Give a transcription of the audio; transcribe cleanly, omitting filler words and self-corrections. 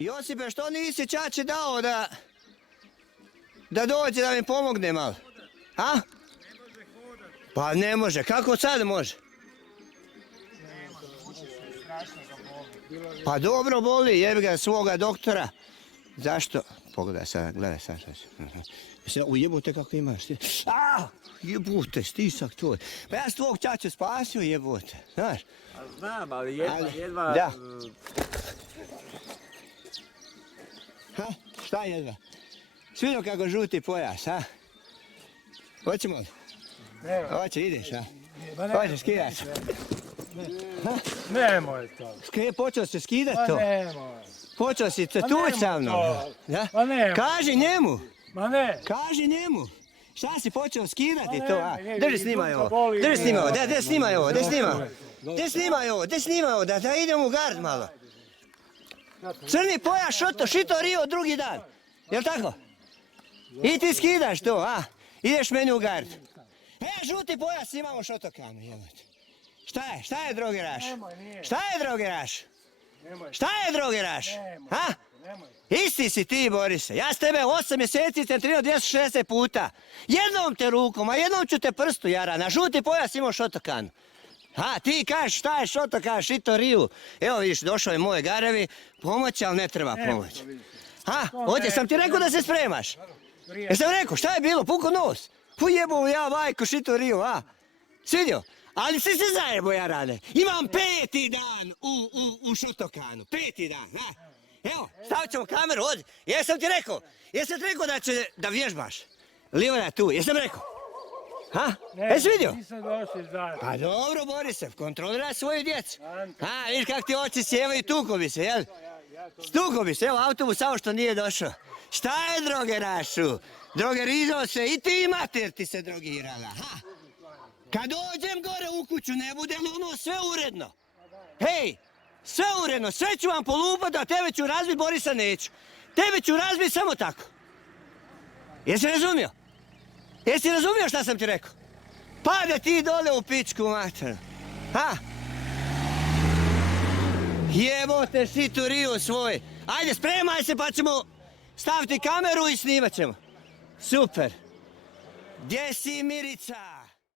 Josipe, što nisi čači dao da dođe da mi pomogne malo? A? Pa ne može, kako sad može? Pa dobro boli, jebi ga svoga doktora. Zašto? Pogledaj sad, gledaj sad. Ujebote kako imaš. Jebote, stisak tvoj. Pa ja s tvog čača spasio, jebote. Znaš? Znam, ali jedva... Da. Ha? Šta jedva? Svidio kako žuti pojas, ha? Hoćemo li? Hoće, ideš, ha? Hoće, skidać. Nemoj to. Počeo se skidat to? Pa nemoj. Počeo si se tuć sa mnom. Pa nemoj. Kaži njemu. Ma ne. Kaži njemu. Šta si počeo skidati to, a? Drži snimaj ovo. Drži snimaj ovo. Gdje snimaj ovo? Gdje snimaj? Gdje snimaj ovo? Gdje snimaj ovo? Da idem u gard malo. Crni pojas šito Rio drugi dan. Jel' tako? I ti skidaš to, a? Ideš meni u gard. Žuti pojas imamo šotokanu, jebate. Šta je drogeraš? Šta je drogeraš? Šta je drogeraš? Ha? Isti si ti, Borise. Ja s tebe 8 mjeseci sam trenirao 260 puta. Jednom te rukom, a jednom ću te prstu jara. Na žuti pojas imao šotokanu. Ha, ti kažeš šta je šotokan, šito Riju. Evo vidiš, došao je moj garevi. Pomoć, ali ne treba pomoć. Ha, ovdje sam ti rekao da se spremaš. Jesam rekao, šta je bilo? Puko nos. Ujebo ja vajko šito Riju, a? Svidio? Ali svi se zajebo ja rade. Imam 5. dan u šotokanu. 5. dan, ha? Evo, stavit ćemo kameru, odi. Jesam ti rekao da vježbaš. Livana tu, jesam rekao. Ha? Jesi vidio? Nisam došli zajedno. Pa dobro, Borise, kontroliraj svoju djecu. Ha, vidiš kak ti oči sjevaju, tuko bi se, jel? Tuko bi se, evo autobus samo što nije došao. Šta je drogerašu? Drogerizao se i ti i mater ti se drogirala, ha? Kad dođem gore u kuću, ne bude li ono sve uredno? Hej, sve uredno, sve ću vam polupat, a tebe ću razbit, Borisa neću. Tebe ću razbit samo tako. Jesi razumio? Jesi razumio šta sam ti rekao? Pade ti dole u pičku mater. Ha? Jebote šitu Rio svoj. Ajde, spremaj se pa ćemo staviti kameru i snimat ćemo. Super. Gdje si, Mirica?